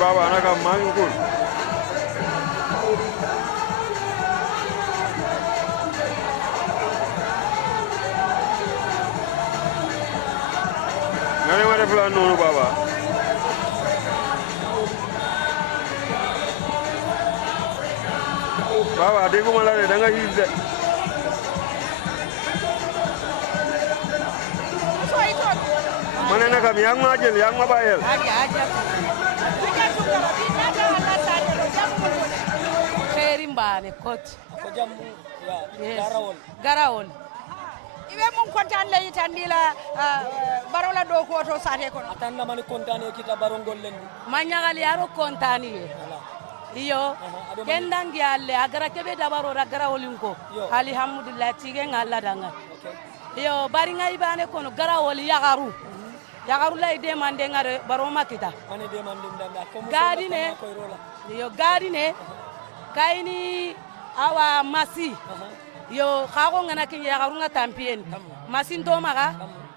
baba anaka mangu kul. Ngani mare plan nonu baba. Baba degu malare danga hizde. Mana nak kami yang majel, yang mabayel. Aja. Khairim bane kot. Ko jam ya Garawol. Ibe mun kontaan le yitandila barola do ko to sate kono. atanna mani kontane kita barongol lendi Manyagali yaro kontani. Iyo kendangi alle agara kebe dabaro ragara olinko. Alhamdulillah tige ngalla danga. Iyo bari ngai bane kono garawol yagaru. Yagaru lay demande ngare baroma kita. mani demande ndanda ko Gadine. Yo gadine kaini awa masi. Yo khago ngana kin yagaru nga tampien. Masin to maga.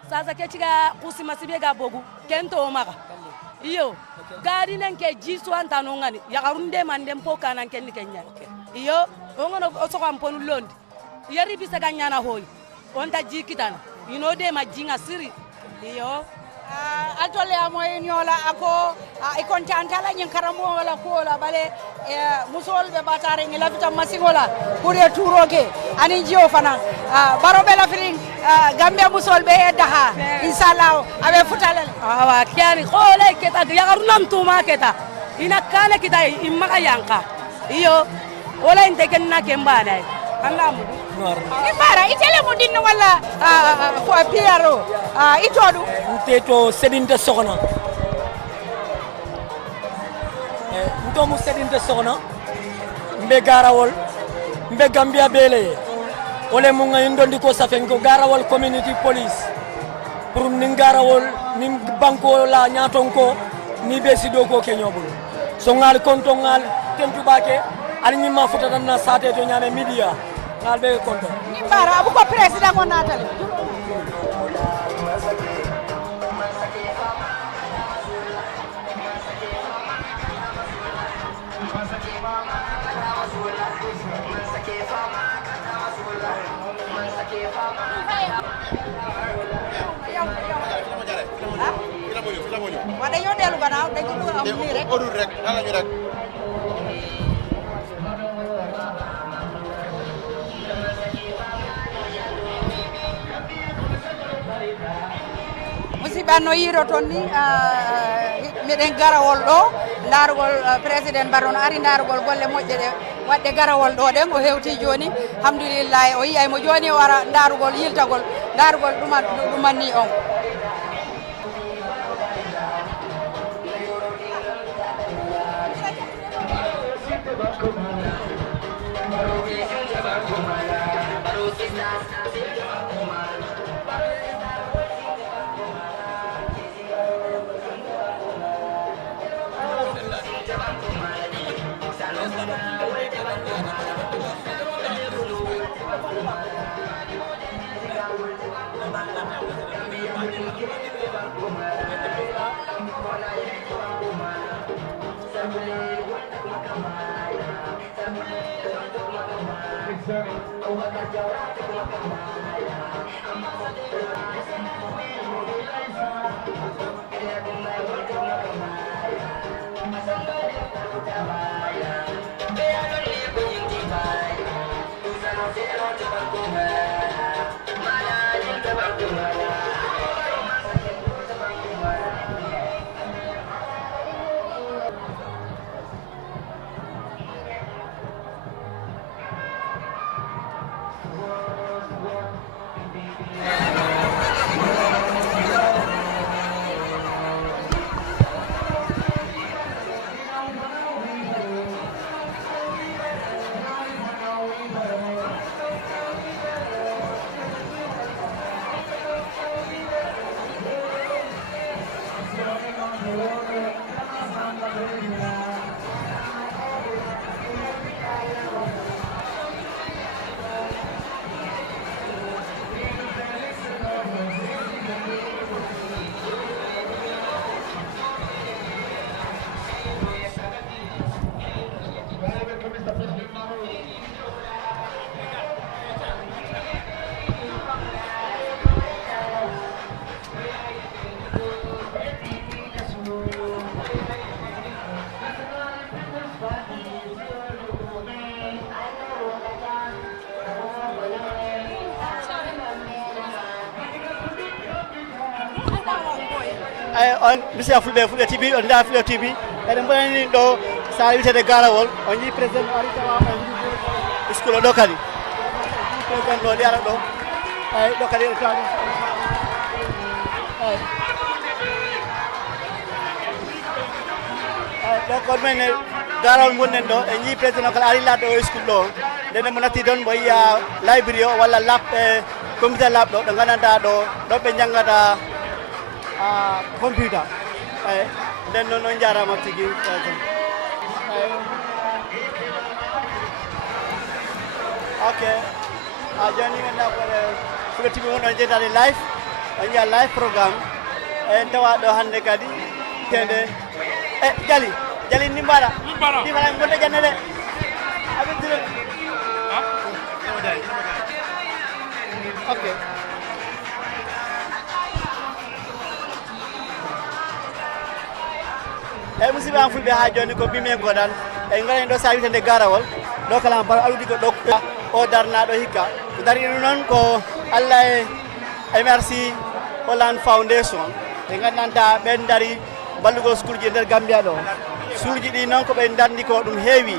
Sasa kechiga kusi masibe ga bogu. Kento maga. Iyo gadine ke jisu antano ngani yagaru demande mpoka nan ken kenya. Iyo ongono osoko amponu londi. Yari bisa ganyana hoy. Onta jikitana. Ino de majinga siri. Iyo Altole amoy nyola ako ikontantala nyin karamo wala ko la bale musol be batare ngi lafita masingola pour e turoke ani jio fana barobe la firin gambia musol be daha inshallah abe futalale awa kiani khole keta yagarunam tuma keta ina kale kita imma yanka iyo wala intekenna kembana allamu ibara itele mo dinno wala ko piero itodu nteto sedinte sokona nto mu sedinte sokona mbe garawol mbe gambia bele ole mu ngay ndondi ko safen ko garawol community police pour nin garawol nin banko la nyaton ko ni be sido ko kenyobul so ngal konto ngal tentu bake ali ni ma futata na sate to nyame media ngal be konto ibara abu ko president on natale Wada yo delu gannaaw dañ ko bëgg am ni rek odul rek ala ñu rek musiba no yiro ton ni miɗen garawol ɗo darugol président baron ari darugol golle moƴƴe ɗe wadde garawol ɗo ɗen o hewti joni alhamdulillah o yiyay mo joni o wara darugol yiltagol darugol ɗumanni on on misiya fulɓe tibi on nda fulɓe tibi eɗen mbaɗani ɗo sare witede garawol on jii président o ari tawa school o ɗo kadi président ɗo ɗi ara ɗo eyyi ɗo kadi tawa ɗo ko ɗumen garawol gonɗen ɗo e jii président o kala ari ladɗo o school ɗo nden mo natti toon mo yiya library o walla lab e computer lab ɗo ɗo gandanɗa ɗo ɓe janggata computer eyyi nden noon on jarama tigui ok joni ganduɗa koɗe fuɗo tibi won on jettade live on jiya live programme en tawa ɗo hande kadi tende jali ni mbaɗa ɗi fana gonɗe jande de aɓe ok eyyi musidɓe an fulɓe ha joni ko mbimi en ko tan en garani ɗo sa witende garawol ɗo kala mbar awdi ko ɗo o darnaɗo hikka ko darino noon ko Allah e merci Holland Foundation ɓe gandanta ɓen dari ballugo school ji e nder Gambia ɗo suulji ɗi noon ko ɓe darni ko ɗum heewi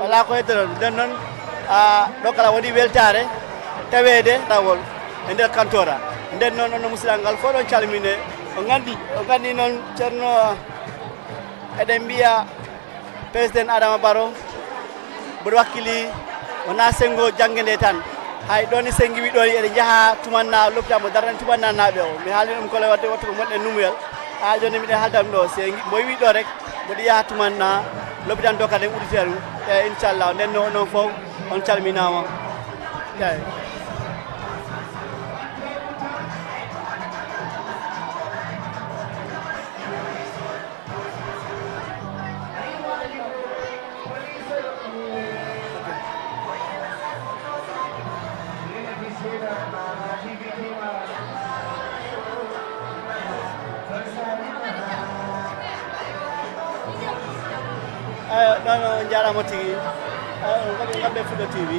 wala ko heddoron nden noon ɗo kala waɗi weltare tawede rawol e nder kantora nden noon ono musidal ngal fof ɗon calmine o gandi noon ceerno eɗen mbiya président Adama Barrow mboɗo wakkili wona sengo jangguede tan hay ɗon e sengi wi ɗo eɗen jaaha tumanna l'hôpital mo darani tumanna naaɓe o mi haali ɗum kole wadde wattu ko gonɗen numuyel ha joni mbiɗen haaldam ɗo se mo wi ɗo rek mboɗo yaha tumanna l'hôpital do kadi uddite ɗum e inchallah nden no onon fof on calminama eyi non jarama tigui kamɓe Fuɗo TV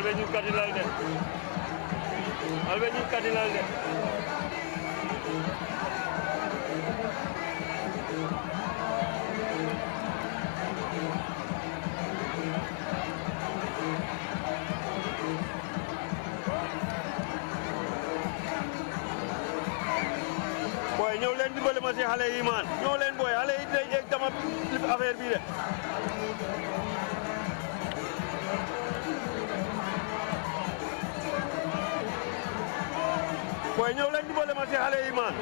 Albe ñu cardinal de Albe ñu cardinal de boy ñëw leen dimbali ma ci xale yi man ñëw leen boy xale yi day jeg dama affaire bi de boy ñëw leen dimbali ma ci xale yi man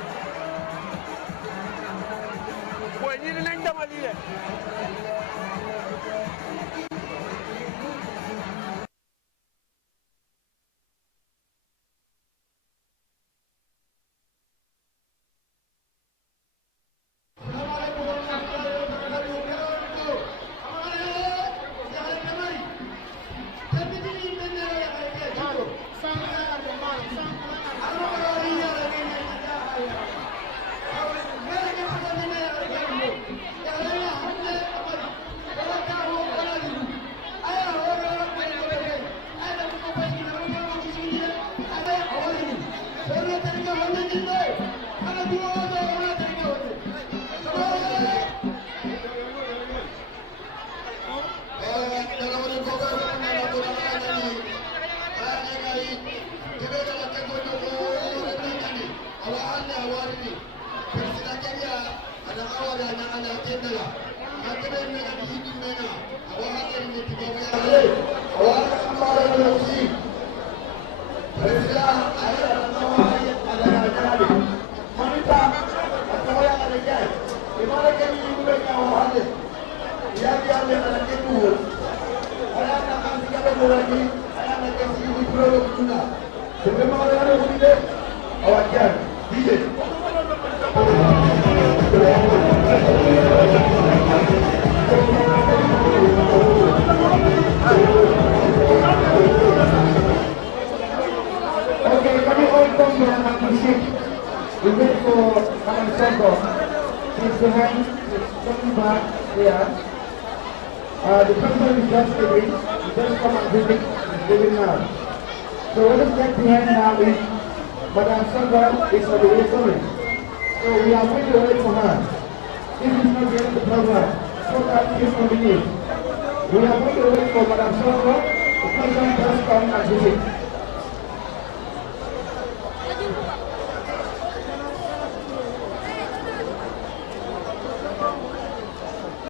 boy ñi dinañ dama lii de The person is just leaving. He just come and visit. He's leaving now. So what is left behind now is Madame Sandra is on the way coming. So we are going to wait for her. If she's not getting the program, so that is on the news. We are going to wait for Madame Sandra the president just come and visit.